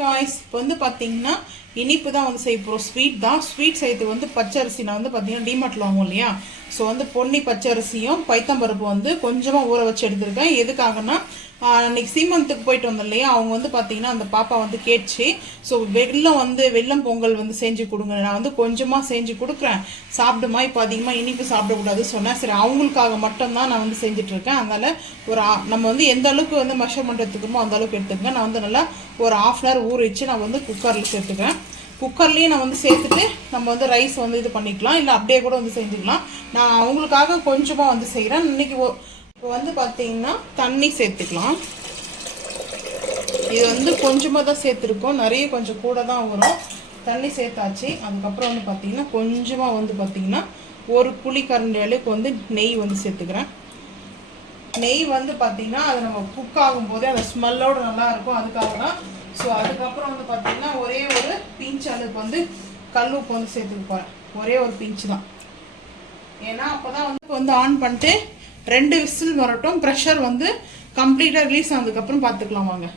Guys இப்போ வந்து பாத்தீங்கன்னா இனிப்பு தான் வந்து செய்ய போறோம். ஸ்வீட் தான். ஸ்வீட் செய்யறது வந்து பச்சரிசி நான் வந்து பாத்தீங்கன்னா டிமார்ட்ல வாங்குவோம் இல்லையா. ஸோ வந்து பொன்னி பச்சரிசியும் பைத்தம்பருப்பு வந்து கொஞ்சமா ஊற வச்சு எடுத்துருக்கேன். எதுக்காகனா அன்னைக்கு சீமந்தத்துக்கு போயிட்டு வந்தோம் இல்லையா, அவங்க வந்து பாத்தீங்கன்னா அந்த பாப்பா வந்து கேட்டுச்சு. ஸோ வெல்லம் பொங்கல் வந்து செஞ்சு கொடுங்க, நான் வந்து கொஞ்சமா செஞ்சு கொடுக்குறேன், சாப்பிடுமா, இப்போ அதிகமா இனிப்பு சாப்பிடக்கூடாது சொன்னேன். சரி, அவங்களுக்காக மட்டும்தான் நான் வந்து செஞ்சுட்டு இருக்கேன். அதனால ஒரு நம்ம வந்து எந்த அளவுக்கு வந்து மெஷர்மெண்ட் எடுத்துக்கணுமோ அந்த அளவுக்கு எடுத்துக்கங்க. நான் வந்து நல்லா ஒரு 1/2 hour ஊற வச்சு நான் வந்து குக்கரில் சேர்த்துக்கிறேன். குக்கர்லேயும் நான் வந்து சேர்த்துட்டு நம்ம வந்து ரைஸ் வந்து இது பண்ணிக்கலாம், இல்லை அப்படியே கூட வந்து செஞ்சுக்கலாம். நான் அவங்களுக்காக கொஞ்சமாக வந்து செய்கிறேன். இன்றைக்கி இப்போ வந்து பார்த்தீங்கன்னா தண்ணி சேர்த்துக்கலாம். இது வந்து கொஞ்சமாக தான் சேர்த்துருக்கோம், நிறைய கொஞ்சம் கூட தான் வரும். தண்ணி சேர்த்தாச்சு. அதுக்கப்புறம் வந்து பார்த்தீங்கன்னா கொஞ்சமாக வந்து பார்த்தீங்கன்னா ஒரு புளிக்கரண்டி அளவுக்கு வந்து நெய் வந்து சேர்த்துக்கிறேன். நெய் வந்து பார்த்தீங்கன்னா அது நம்ம குக் ஆகும்போதே அந்த ஸ்மெல்லோடு நல்லாயிருக்கும், அதுக்காக தான். ஸோ அதுக்கப்புறம் வந்து பார்த்தீங்கன்னா ஒரே ஒரு பிஞ்ச் அளவுக்கு வந்து கல் உப்பு வந்து சேர்த்துக்க போகிறேன். ஒரே ஒரு பிஞ்சு தான். ஏன்னா அப்போ தான் வந்து ஆன் பண்ணிட்டு 2 விசில் வரட்டும். ப்ரெஷர் வந்து கம்ப்ளீட்டாக ரிலீஸ் ஆனதுக்கப்புறம் பார்த்துக்கலாம் வாங்க.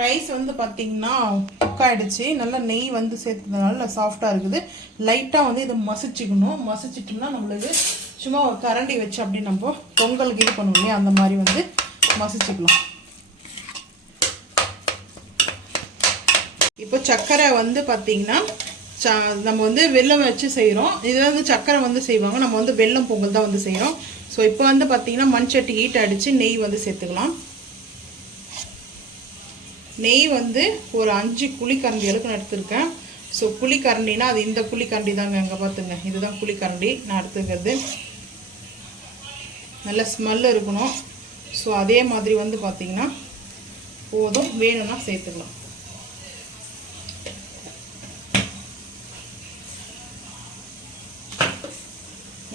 ரைஸ் வந்து பார்த்தீங்கன்னா குக் ஆகிடுச்சு. நல்லா நெய் வந்து சேர்த்ததுனால சாஃப்டாக இருக்குது. லைட்டாக வந்து இதை மசிச்சுக்கணும். மசிச்சிட்டோம்னா நம்மளுக்கு சும்மா ஒரு கரண்டி வச்சு அப்படி நம்ம பொங்கலுக்கு இது பண்ணுவோம் இல்லையா, அந்த மாதிரி வந்து மசிச்சுக்கலாம். இப்போ சர்க்கரை வந்து பார்த்தீங்கன்னா நம்ம வந்து வெல்லம் வச்சு செய்கிறோம். இது வந்து சர்க்கரை வந்து செய்வாங்க, நம்ம வந்து வெல்லம் பொங்கல் தான் வந்து செய்கிறோம். ஸோ இப்போ வந்து பார்த்தீங்கன்னா மண் சட்டி ஹீட் அடித்து நெய் வந்து சேர்த்துக்கலாம். நெய் வந்து ஒரு 5 குழிக்கரண்டி அளவுக்கு நான் எடுத்துருக்கேன். ஸோ குழிக்கரண்டினா அது இந்த குழிக்கரண்டி தாங்க, அங்கே பார்த்துங்க, இதுதான் குழிக்கரண்டி நான் எடுத்துக்கிறது. நல்ல ஸ்மெல் இருக்கணும். ஸோ அதே மாதிரி வந்து பார்த்தீங்கன்னா போதும், வேணும்னா சேர்த்துக்கலாம்.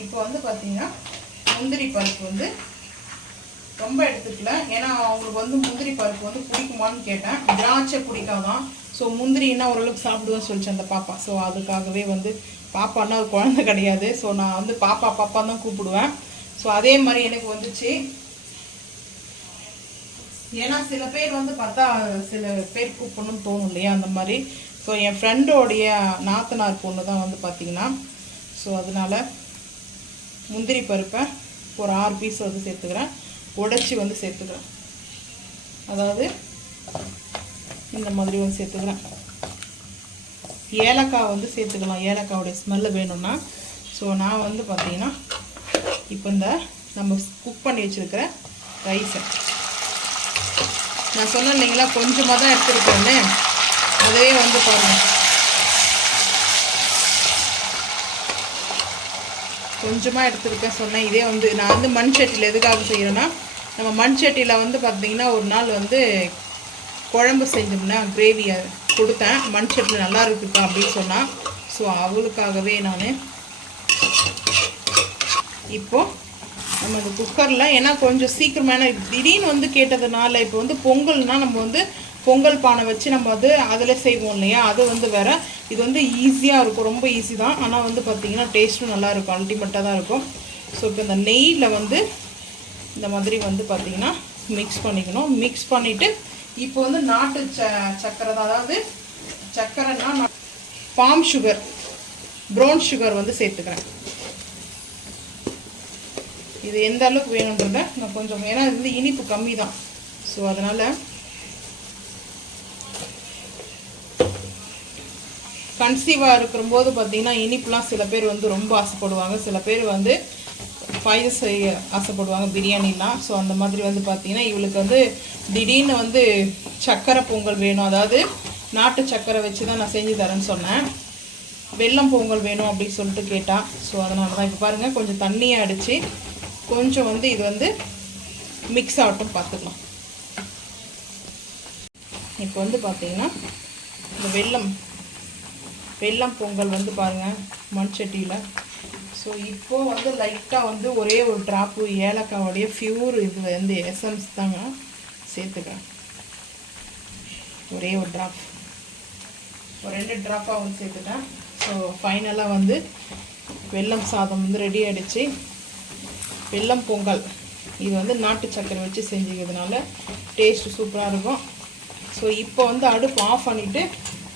இப்போ வந்து பார்த்தீங்கன்னா முந்திரி பருப்பு வந்து ரொம்ப எடுத்துக்கல, ஏன்னா அவங்களுக்கு வந்து முந்திரி பருப்பு வந்து பிடிக்குமான்னு கேட்டேன். திராட்சை பிடிக்காதான். ஸோ முந்திரின்னா ஓரளவுக்கு சாப்பிடுவேன்னு சொல்லிச்சு அந்த பாப்பா. ஸோ அதுக்காகவே வந்து பாப்பான்னா ஒரு குழந்தை கிடையாது. ஸோ நான் வந்து பாப்பா தான் கூப்பிடுவேன். ஸோ அதே மாதிரி எனக்கு வந்துச்சு. ஏன்னா சில பேர் வந்து பார்த்தா சில பேர் கூப்பிடணும்னு தோணும் இல்லையா, அந்த மாதிரி. ஸோ என் ஃப்ரெண்டோடைய நாத்தனார் பொண்ணு தான் வந்து பார்த்தீங்கன்னா. ஸோ அதனால் முந்திரி பருப்பை ஒரு 6 பீஸ் வந்து சேர்த்துக்கிறேன். உடைச்சி வந்து சேர்த்துக்கிறேன். அதாவது இந்த மாதிரி வந்து சேர்த்துக்கிறேன். ஏலக்காய் வந்து சேர்த்துக்கலாம், ஏலக்காயோடைய ஸ்மெல்லு வேணும்னா. ஸோ நான் வந்து பார்த்தீங்கன்னா இப்போ இந்த நம்ம குக் பண்ணி வச்சுருக்கிற ரைஸை நான் சொன்னேன் இல்லைங்களா, கொஞ்சமாக தான் எடுத்துருக்கேன்னு. அதே வந்து பாருங்கள், கொஞ்சமாக எடுத்துருக்கேன் சொன்னேன். இதே வந்து நான் வந்து மண் சட்டியில் எதுக்காக செய்கிறேன்னா, நம்ம மண் சட்டியில் வந்து பார்த்திங்கன்னா ஒரு நாள் வந்து குழம்பு செஞ்சோம்னா கிரேவியை கொடுத்தேன், மண் சட்டியில் நல்லா இருக்குக்கா அப்படின்னு சொன்னால். ஸோ அவளுக்காகவே நான் இப்போது நம்ம இந்த குக்கரில், ஏன்னா கொஞ்சம் சீக்கிரமான திடீர்னு வந்து கேட்டதுனால, இப்போ வந்து பொங்கல்னால் நம்ம வந்து பொங்கல் பானை வச்சு நம்ம வந்து அதில் செய்வோம் இல்லையா, அது வந்து வேறு. இது வந்து ஈஸியாக இருக்கும், ரொம்ப ஈஸி தான். ஆனால் வந்து பார்த்திங்கன்னா டேஸ்ட்டும் நல்லாயிருக்கும், அல்டிமேட்டாக தான் இருக்கும். ஸோ இப்போ இந்த நெய்யில் வந்து இந்த மாதிரி வந்து பார்த்திங்கன்னா மிக்ஸ் பண்ணிக்கணும். மிக்ஸ் பண்ணிவிட்டு இப்போ வந்து நாட்டு சர்க்கரை தான், அதாவது சர்க்கரைனா பாம் சுகர், ப்ரௌன் சுகர் வந்து சேர்த்துக்கிறேன். இது எந்த அளவுக்கு வேணுன்றத நான் கொஞ்சம், ஏன்னா இது வந்து இனிப்பு கம்மி தான். ஸோ அதனால் கன்சீவாக இருக்கிறபோது பார்த்திங்கன்னா இனிப்புலாம் சில பேர் வந்து ரொம்ப ஆசைப்படுவாங்க, சில பேர் வந்து பாயசம் செய்ய ஆசைப்படுவாங்க, பிரியாணிலாம். ஸோ அந்த மாதிரி வந்து பார்த்திங்கன்னா இவளுக்கு வந்து திடீர்னு வந்து சர்க்கரை பொங்கல் வேணும், அதாவது நாட்டு சர்க்கரை வச்சு தான் நான் செஞ்சு தரேன்னு சொன்னேன். வெல்லம் பொங்கல் வேணும் அப்படின்னு சொல்லிட்டு கேட்டால். ஸோ அதனால தான் இப்போ பாருங்கள் கொஞ்சம் தண்ணியாக அடித்து கொஞ்சம் வந்து இது வந்து மிக்ஸ் ஆகட்டும், பார்த்துக்கலாம். இப்போ வந்து பார்த்திங்கன்னா இந்த வெல்லம் பொங்கல் வந்து பாருங்கள் மண் சட்டியில். ஸோ இப்போது வந்து லைட்டாக வந்து ஒரே ஒரு ட்ராப்பு ஏலக்காவோடைய ஃப்யூர் இது வந்து எசன்ஸ் தாங்க சேர்த்துக்கிறேன். ஒரே ஒரு ட்ராப், ஒரு 2 ட்ராப்பாக வந்து சேர்த்துட்டேன். ஸோ ஃபைனலாக வந்து வெல்லம் சாதம் வந்து ரெடி ஆகிடுச்சு. வெல்லம் பொங்கல் இது வந்து நாட்டு சர்க்கரை வச்சு செஞ்சுக்கிறதுனால டேஸ்ட்டு சூப்பராக இருக்கும். ஸோ இப்போ வந்து அடுப்பு ஆஃப் பண்ணிவிட்டு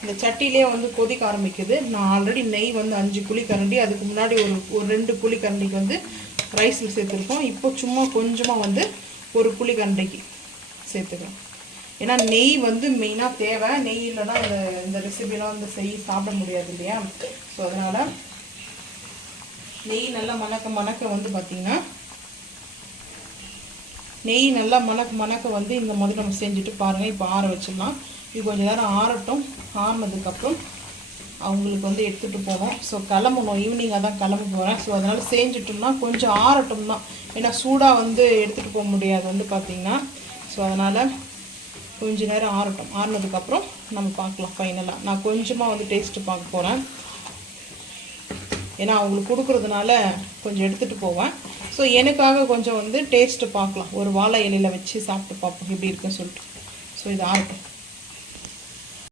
இந்த சட்டிலே வந்து கொதிக்க ஆரம்பிக்குது. நான் ஆல்ரெடி நெய் வந்து 5 குழிக்கரண்டி, அதுக்கு முன்னாடி ஒரு 2 குழிக்கரண்டிக்கு வந்து ரைஸில் சேர்த்துருக்கோம். இப்போ சும்மா கொஞ்சமாக வந்து 1 குழிக்கரண்டிக்கு சேர்த்துக்கிறோம். ஏன்னா நெய் வந்து மெயினாக தேவை. நெய் இல்லைன்னா இந்த ரெசிபிலாம் வந்து சாப்பிட முடியாது இல்லையா? ஸோ அதனால் நெய் நல்லா மணக்க வந்து பார்த்திங்கன்னா நெய் நல்லா மணக்க வந்து இந்த மாதிரி நம்ம செஞ்சுட்டு பாருங்கள். இப்போ ஆற வச்சிடலாம். இது கொஞ்சம் நேரம் ஆறட்டும். ஆறினதுக்கப்புறம் அவங்களுக்கு வந்து எடுத்துகிட்டு போகணும். ஸோ கிளம்பணும், ஈவினிங்காக தான் கிளம்ப போகிறேன். ஸோ அதனால் செஞ்சுட்டோம்னா கொஞ்சம் ஆறட்டும் தான். ஏன்னா சூடாக வந்து எடுத்துகிட்டு போக முடியாது வந்து பார்த்திங்கன்னா. ஸோ அதனால் கொஞ்சம் நேரம் ஆறட்டும். ஆறினதுக்கப்புறம் நம்ம பார்க்கலாம் ஃபைனலாக. நான் கொஞ்சமாக வந்து டேஸ்ட்டு பார்க்க போகிறேன். ஏன்னா அவங்களுக்கு கொடுக்குறதுனால கொஞ்சம் எடுத்துகிட்டு போவேன். ஸோ எனக்காக கொஞ்சம் வந்து டேஸ்ட்டு பார்க்கலாம். ஒரு வாழை இலையில் வச்சு சாப்பிட்டு பார்ப்போம் எப்படி இருக்குன்னு சொல்லிட்டு. ஸோ இது ஆகட்டும்.